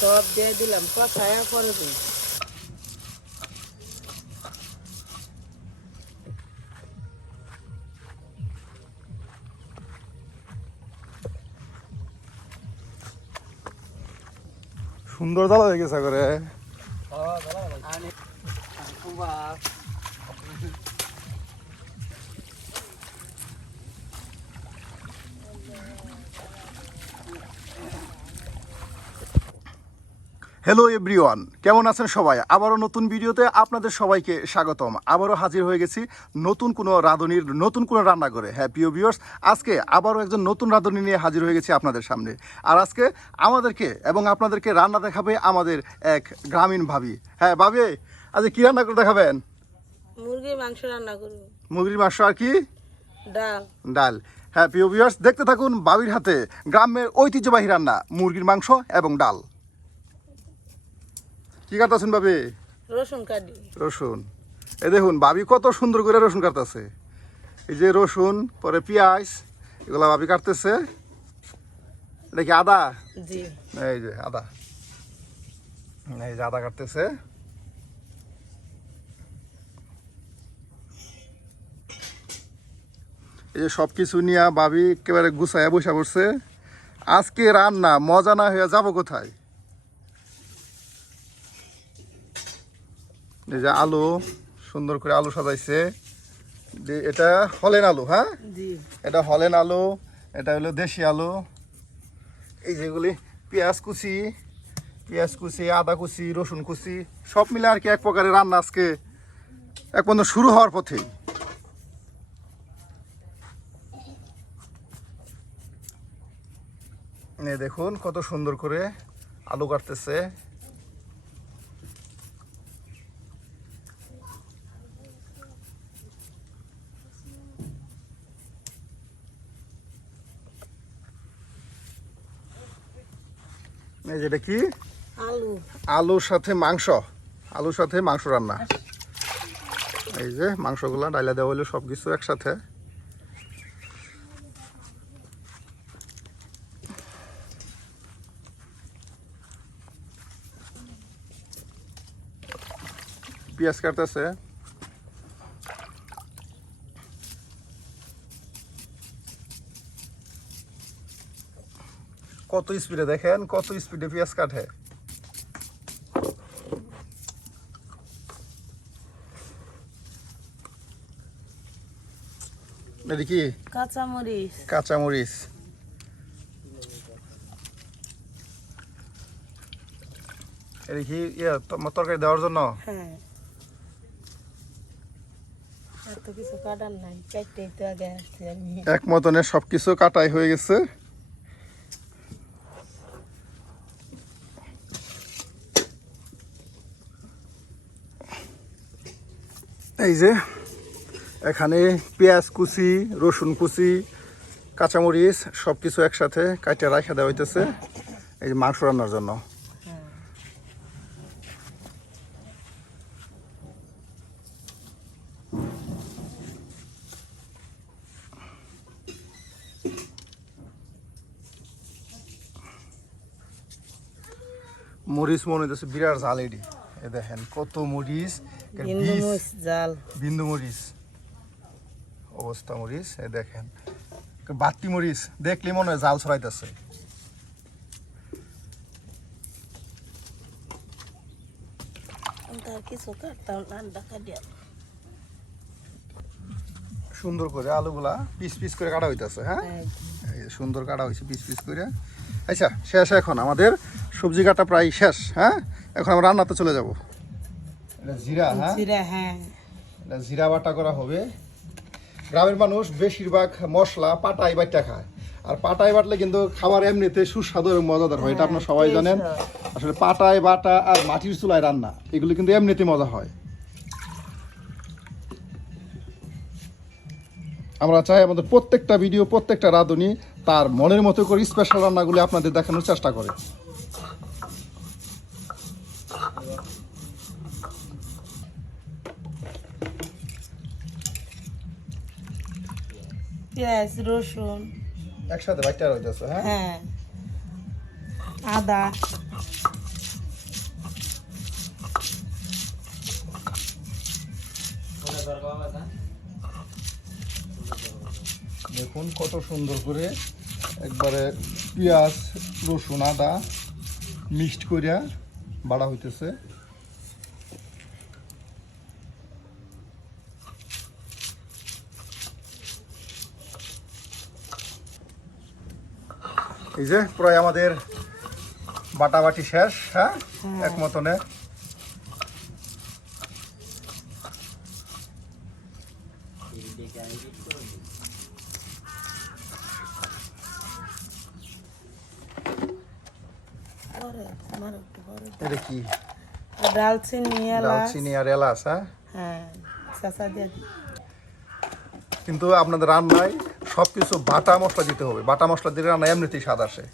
সব দিয়ে দিলাম কষায়া করে দিই। সুন্দর জ্বালা হয়ে গেছে করে। হ্যালো এভরিওয়ান, কেমন আছেন সবাই? আবারও নতুন ভিডিওতে আপনাদের সবাইকে স্বাগতম। আবারও হাজির হয়ে গেছি নতুন কোনো রাঁধুনির নতুন কোনো রান্না করে। হ্যাঁ প্রিয় ভিউয়ার্স, আজকে আবারও একজন নতুন রাঁধুনি নিয়ে হাজির হয়ে গেছি আপনাদের সামনে। আর আজকে আমাদেরকে এবং আপনাদেরকে রান্না দেখাবে আমাদের এক গ্রামীণ ভাবি। হ্যাঁ ভাবি, আজকে কী রান্না করে দেখাবেন? মুরগির মাংস রান্না করব। মুরগির মাংস আর কি? ডাল। ডাল। হ্যাঁ প্রিয় ভিউয়ার্স, দেখতে থাকুন ভাবির হাতে গ্রামের ঐতিহ্যবাহী রান্না মুরগির মাংস এবং ডাল। কি কাটতেছেন ভাবি? রসুন কাটি। রসুন। এই দেখুন ভাবি কত সুন্দর করে রসুন কাটতেছে। এই যে রসুন, পরে পেঁয়াজ, এগুলা ভাবি কাটতেছে। এটা কি আদা? জি। এই যে আদা, এই যে আদা কাটতেছে। এই যে সব কিছু নিয়ে ভাবি একেবারে গুছাইয়া বসে পড়ছে। আজকে রান্না মজা না হয়ে যাবো কোথায়? এই যে আলু, সুন্দর করে আলু সাজাইছে। এটা হলেন আলু। হ্যাঁ, জি। এটা হলেন আলু, এটা হলো দেশি আলু। এই যেগুলি পেঁয়াজ কুচি, আদা কুচি, রসুন কুচি, সব মিলে আর কি এক প্রকারের রান্না আজকে এক পর্যন্ত শুরু হওয়ার পথেই। দেখুন কত সুন্দর করে আলু কাটতেছে। এই যেটা কি? আলু। আলুর সাথে মাংস, আলুর সাথে মাংস রান্না। এই যে মাংসগুলা ডাইলা দেওয়া হইলো সব কিছু একসাথে। পেঁয়াজ কাটতেছে। কত স্পিডে দেখেন, কত স্পিডে পেঁয়াজ কাটে। এটা কি? কাঁচামরিচ। কাঁচামরিচ। এটা কি তরকারি দেওয়ার জন্য? হ্যাঁ, এত কিছু কাটার নাই, কাটতে একটু আগে আসছি আমি। এক মতনে সবকিছু কাটাই হয়ে গেছে। এই যে এখানে পেঁয়াজ কুচি, রসুন কুচি, কাঁচামরিচ সব কিছু একসাথে কাটে রাখা দেওয়া হইতেছে এই যে মাংস রান্নার জন্য। হ্যাঁ। মরিচ মনে হইতেছে বিরাট ঝাল। এডি এ দেখেন কত মরিচ, বিন্দু মরিচ জাল। বিন্দু মরিচ, অবস্থা মরিচ। এ দেখেন বাত্তি মরিচ, দেখলে মনে হয় জাল ছড়াইতেছে। তার কিছু কাটতাম না, ডাকা দিয়া। সুন্দর করে আলুগুলা পিস পিস করে কাটা হইতেছে। হ্যাঁ, এই যে সুন্দর কাটা হয়েছে পিস পিস করে। আচ্ছা শেষ, এখন আমাদের সবজি কাটা প্রায় শেষ। হ্যাঁ, এখন আমরা রান্নাতে চলে যাব। এটা জিরা। হ্যাঁ, জিরা। হ্যাঁ, এটা জিরা বাটা করা হবে। গ্রামের মানুষ বেশিরভাগ মশলা পাটাই বাটা খায়, আর পাটাই বাটলে কিন্তু খাবার এমনিতে সুস্বাদু এবং মজাদার হয়। এটা আপনারা সবাই জানেন। আসলে পাটাই বাটা আর মাটির চুলায় রান্না এগুলো কিন্তু এমনিতে মজা হয়। আমরা চাই আমাদের প্রত্যেকটা ভিডিও, প্রত্যেকটা রাঁধুনি তার মনের মতো করে স্পেশাল রান্নাগুলি আপনাদের দেখানোর চেষ্টা করে। পেঁয়াজ রসুন একসাথে বাটা হইতেছে। হ্যাঁ, হ্যাঁ, আদা। দেখুন কত সুন্দর করে একবারে পেঁয়াজ রসুন আদা মিক্সড করিয়া বাড়া হইতেছে। এই যে প্রায় আমাদের বাটাবাটি শেষ। হ্যাঁ, এক মতনে এটা কি দালচিনি আর এলাচ। হ্যাঁ, কিন্তু আপনাদের রান্নায় সবকিছু বাটা মশলা দিতে হবে। বাটা মশলা দিলে রান্না এমনিতেই স্বাদ আসে।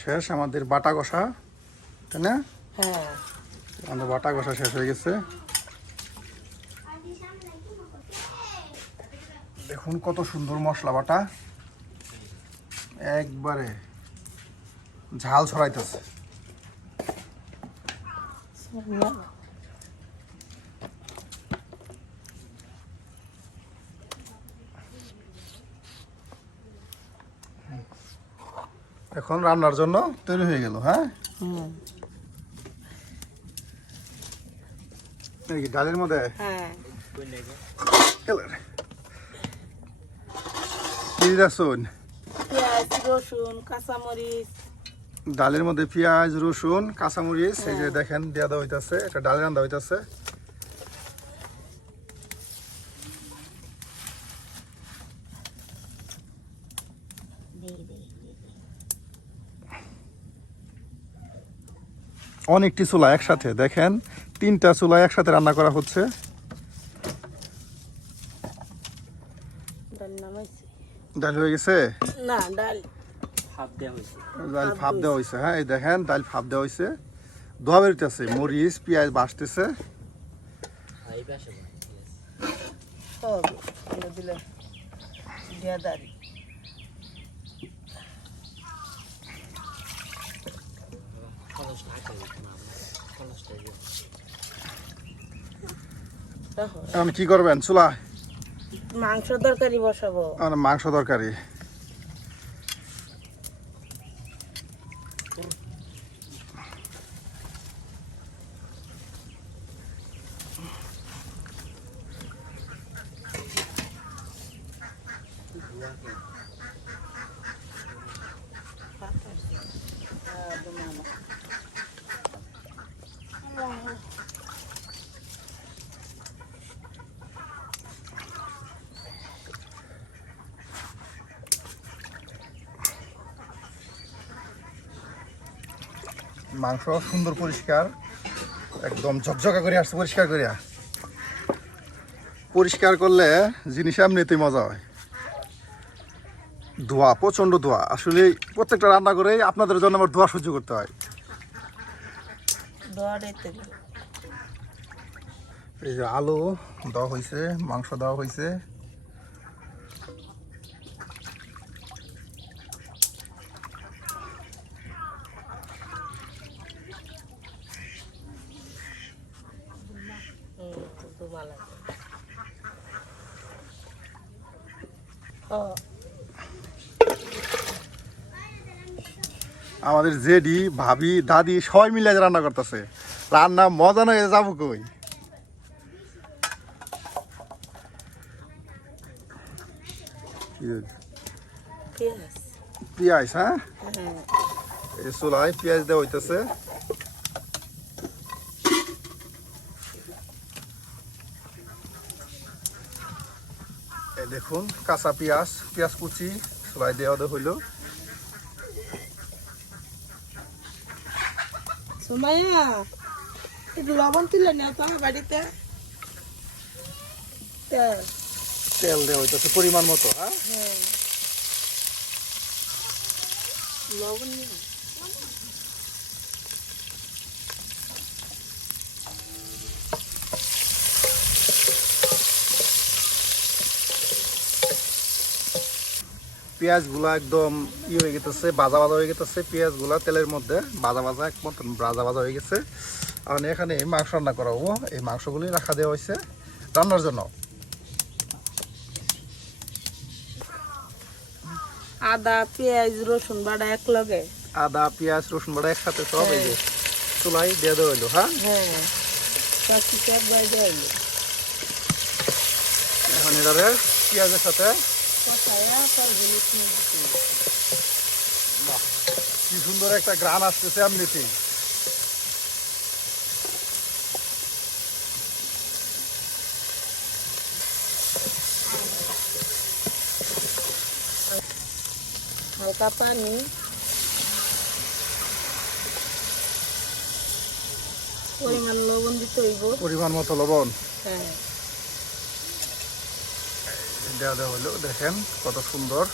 শেষ আমাদের বাটা কষা, তাই না? আমাদের বাটা কষা শেষ হয়ে গেছে। দেখুন কত সুন্দর মশলা বাটা, একবারে ঝাল ছড়াইতেছে। এখন রান্নার জন্য তৈরি হয়ে গেল। হ্যাঁ, ডালের মধ্যে ডালের মধ্যে পেঁয়াজ রসুন কাঁচামরিচ এই যে দেখেন দেওয়া দেওয়া হইতেছে। এটা ডালে রান্না হইতেছে। অনেকটি চুলা একসাথে, দেখেন 3টা চুলা একসাথে রান্না করা হচ্ছে। ডাল হয়ে গেছে না, ডাল ফাপ দেওয়া হয়েছে। হ্যাঁ, এই দেখেন ডাল ফাপ দেওয়া হয়েছে, ধোয়া বেরোতেছে, মরিচ পেঁয়াজ বাসতেছে। এখন কি করবেন? চুলা মাংস তরকারি বসাবো। মাংস তরকারি। মাংস সুন্দর পরিষ্কার, একদম ঝকঝকা করে আসছে। পরিষ্কার করিয়া, পরিষ্কার করলে জিনিস এমনিতেই মজা হয়। ধোয়া, প্রচণ্ড ধোয়া। আসলে প্রত্যেকটা রান্না করে আপনাদের জন্য আমার ধোয়া সহ্য করতে হয়। এই যে আলু দেওয়া হয়েছে, মাংস দেওয়া হয়েছে। আমাদের জেডি ভাবি দাদি সবাই মিলে রান্না করতেছে। রান্না মজা নয়, যাবো কই। পেঁয়াজ, হ্যাঁ, এই চুলায় পেঁয়াজ দেওয়া হইতেছে। দেখুন কাঁচা পেঁয়াজ, পেঁয়াজ কুচি চুলায় দেওয়া হইল। সুমাইয়া, একটু লবণ তুলে নাও তো বাড়িতে। তেল দেওয়া হইতেছে পরিমাণ মতো। হ্যাঁ, লবণ পেঁয়াজগুলা একদম হয়ে গেছে, ভাজা ভাজা হয়ে গেছে। পেঁয়াজগুলা তেলের মধ্যে ভাজা ভাজা এক মতন ভাজা ভাজা হয়ে গেছে। আর এখানে মাংস রান্না করা হবো। এই মাংসগুলি রাখা দেওয়া হয়েছে রান্নার জন্য। আদা পেঁয়াজ রসুন বাটা এক লগে, আদা পেঁয়াজ রসুন বাটা একসাথে সব এই যে চুলাই দিয়ে দেওয়া হইলো। হ্যাঁ, সব কিছু একবার দেওয়া হইলো। এখন এটারে পেঁয়াজের সাথে কষায়া পর হলুদ নুন দিতে হবে। বাহ, কি সুন্দর একটা গ্রান আসতেছে এমনিতেই। হালকা পানি, পরিমাণ লবণ দিতে হইব। পরিমাণ মতো লবণ হ্যাঁ, দেওয়া দেওয়া হলো। দেখেন কত সুন্দর।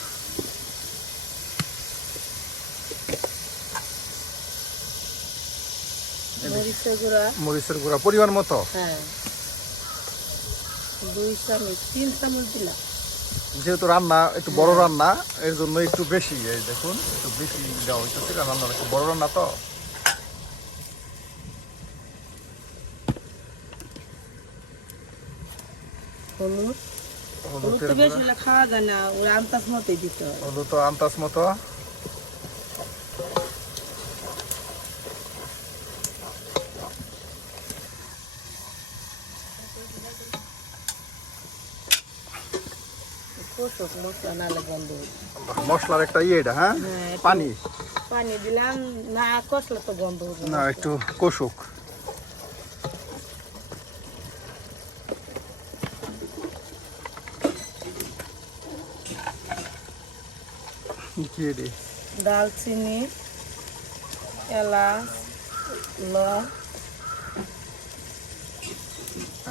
মরিচের গুঁড়া, মরিচের গুঁড়া পরিমাণ মতো। হ্যাঁ 2 চামচ 3 চামচ দিলাম। যেহেতু রান্না একটু বড় রান্না, এর জন্য একটু বেশি। এই দেখুন একটু বেশি দেওয়া হইতেছে, রান্নাটা একটু বড় রান্না তো। হলুদ, হলুদ হলুদের তো বেশি গুঁড়া, হলে খাওয়া যায় না, ওই আন্দাজ মতোই দিতে হয়। হলুদ তো আন্দাজ মতো। কষক মশলা নালে গন্ধ হইবে। মশলার একটা এটা। হ্যাঁ, হ্যাঁ, একটু পানি পানি দিলাম না, কষলে তো গন্ধ হবে না, একটু কষুক। কি রে? দালচিনি, এলাচ, লং,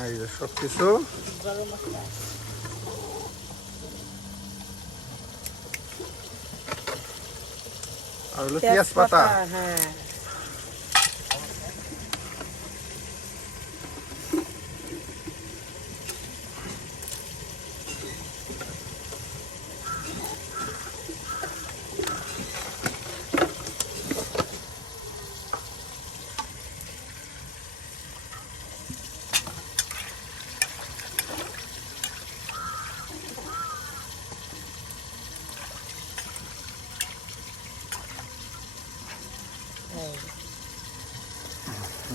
এই যে সব কিছু। গরম মশলা, আর হলো পেঁয়াজ পাতা। হ্যাঁ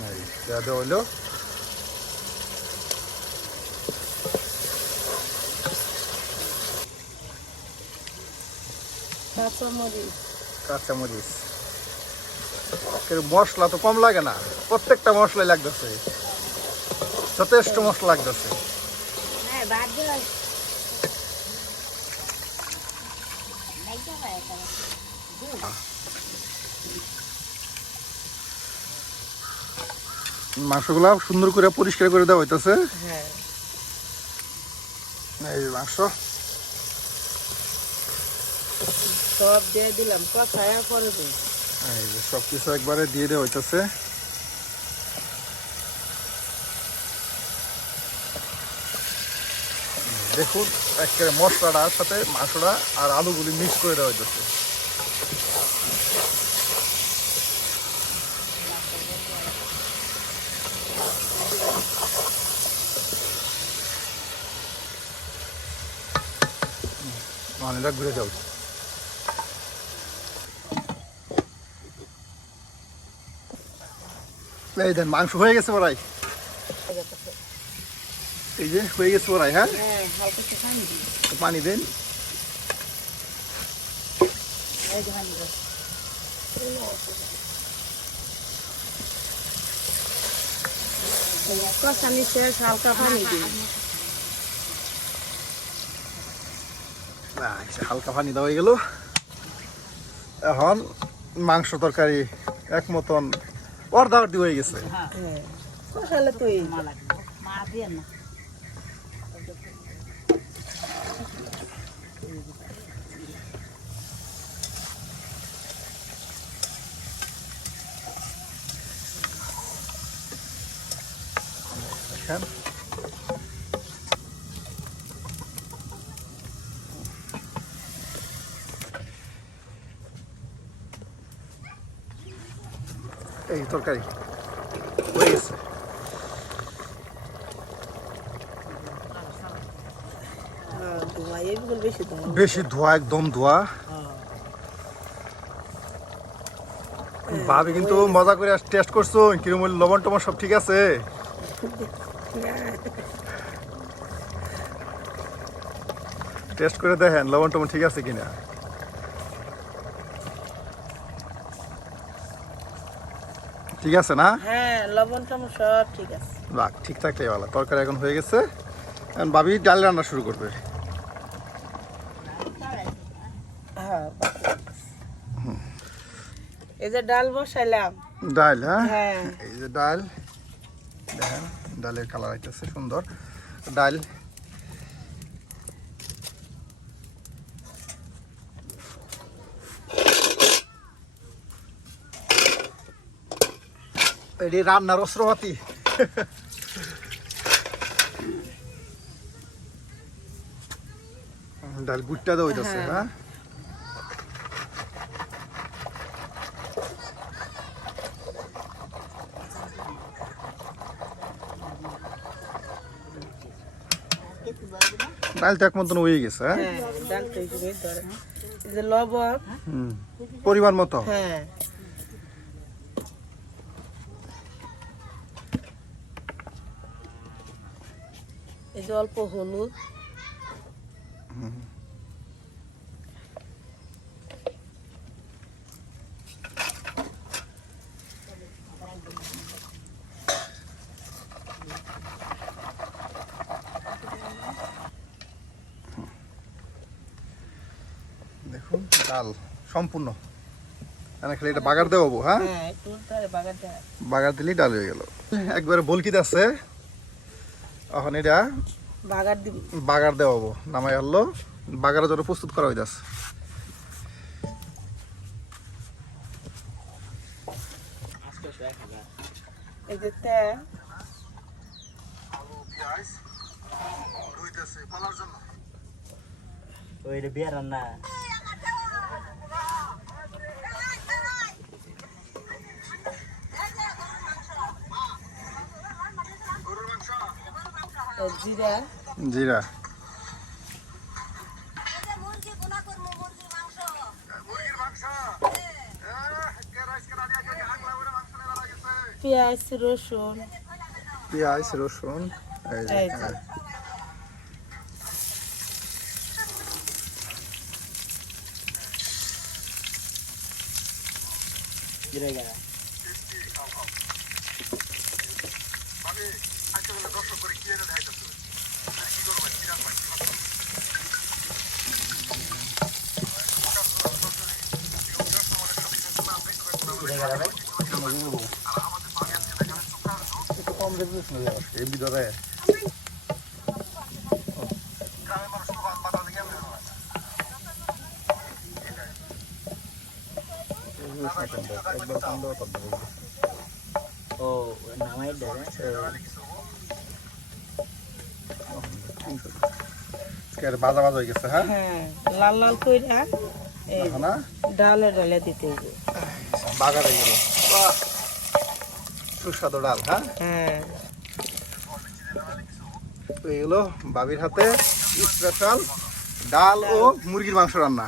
এই দেওয়া দেওয়া হলো। কাঁচামরিচ, কাঁচামরিচ। এর মশলা তো কম লাগে না, প্রত্যেকটা মশলাই লাগতেছে, যথেষ্ট মশলা লাগতেছে। হ্যাঁ বাদ দেওয়া মাংসগুলা সুন্দর করে পরিষ্কার করে দেওয়া হইতেছে। হ্যাঁ এই যে মাংস সব দিয়ে দিলাম, কষায়া করে দিই। এই যে সবকিছু একবারে দিয়ে দেওয়া হইতেছে। দেখুন একেবারে মশলাটার সাথে মাংসটা আর আলুগুলি মিক্স করে দেওয়া হইতেছে। পানিটা ঘুরে যাও। এই দেন মাংস হয়ে গেছে বড়াই। এই যে হয়ে গেছে বড়াই। হ্যাঁ, হ্যাঁ হালকা একটু পানি দিই। পানি দেন। এই যে পানি দাও। কষানি শেষ, হালকা পানি দিই। আচ্ছা, হালকা পানি দেওয়া হয়ে গেল। এখন মাংস তরকারি এক মতন অর্ধাবর্ধি হয়ে গেছে। হ্যাঁ কষালে তো এই দেখেন এই তরকারি হয়ে গেছে। ধোঁয়া এগুলো বেশি ধোঁয়া। বেশি ধোয়া, একদম ধোয়া। ভাবি কিন্তু মজা করে টেস্ট করছো, কিরকম লবণ টবণ সব ঠিক আছে? টেস্ট করে দেখেন লবণ টবণ ঠিক আছে কিনা। ঠিক আছে না? হ্যাঁ, লবণ টবণ সব ঠিক আছে। বাহ, ঠিক থাকলে ভালো। তরকারি এখন হয়ে গেছে, এখন ভাবি ডাল রান্না শুরু করবে। হ্যাঁ, এই যে ডাল বসাইলাম। ডাল, হ্যাঁ হ্যাঁ। এই যে ডাল, দেখেন ডালের কালার আইতেছে সুন্দর। ডাল এটি রান্নার অস্ত্রপাতি। ডাল গুটটা দেওয়া হইতেছে। হ্যাঁ, ডাল তো এক মতন হয়ে গেছে। হ্যাঁ, হ্যাঁ, ডালটা একটু বেশ ধরে। এই যে লবণ। পরিমাণ মতো। হ্যাঁ, এই যে অল্প হলুদ। দেখুন ডাল সম্পূর্ণ, খালি এটা বাগার দেবো। হ্যাঁ, হ্যাঁ, একটু তারে বাগার দেয়। বাগার দিলেই ডাল হয়ে গেল। একবারে বলকিত আছে, এখন এটা বাগার দিবি। বাগার দেওয়াবো। নামাই হলো বাগারের জন্য প্রস্তুত করা হইতাছে। এই যে তেল। ওইটা বিয়ে রান্না জিরা। জিরা, পেঁয়াজ, রসুন। পেঁয়াজ, রসুন, এই যে, এই যে। হ্যাঁ। জিরে গা একটু কম দেখবে এই ভিতরে একবার কম দেওয়া করতে বলবো। ও নামাই দেবে বাজা বাজা হয়ে গেছে। হ্যাঁ, হ্যাঁ, লাল লাল কইরা এই এখন না ডালে ডালে দিতে হবে। বাগার হয়ে গেল। বাহ, সুস্বাদু ডাল। হ্যাঁ, হ্যাঁ, তো এগুলো বাবির হাতে স্পেশাল ডাল ও মুরগির মাংস রান্না।